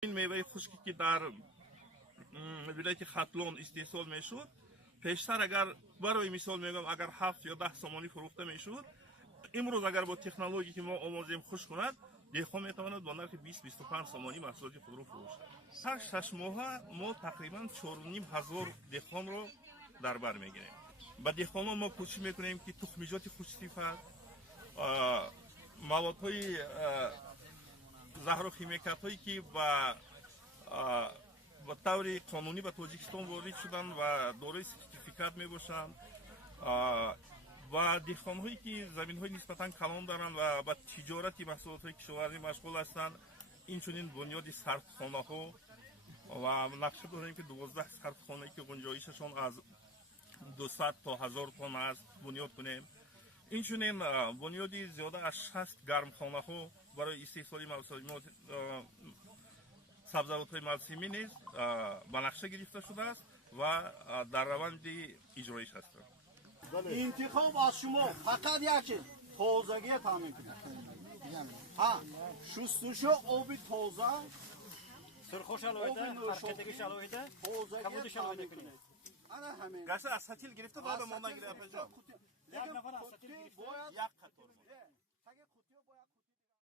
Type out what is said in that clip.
این میوه خشکی که در ولایت خطلون استحصال میشد پیشتر اگر برای مثال میگم اگر 7 یا 10 سومانی فروخته میشد امروز اگر با تکنولوژی که ما آموزیم خوش کند دهقان میتواند با نرخ 20-25 سومانی محصولات خود را فروشد. 6 ماه ما تقریبا 4,500 دهقان رو در بر میگیریم. با دهقانان ما کوشش میکنیم که تخمیجات خوش صفت، موادهای زهر و خیمیکات هایی که با طور قانونی به تاجیکستان وارد شدن و دارای سرتیفیکات می باشند و دهقان هایی که زمین های نسبتا کلان دارند و با تجارت محصولات های کشاورزی مشغول هستند این چنین بنیاد سردخانه ها و نقشه داریم که 12 سردخانه که گنجایششان از 200 تا 1000 تن است بنیاد کنیم. این چنین بنیادی زیاده از 60 گرمخانه ها برای استحصال سبزیجات های موسمی نیز به نقشه گرفته شده است و در روند اجرایش هستند. انتخاب از شما فقط یکی تازگی تامین کنید. شستشو آب تازه، سرخوش علایده، حرکتگیش علایده، کمودش علایده کنید. گسه از سطیل گرفته باید ما نگیره اپجا. یک نفر از سطیل گرفته، یک قطار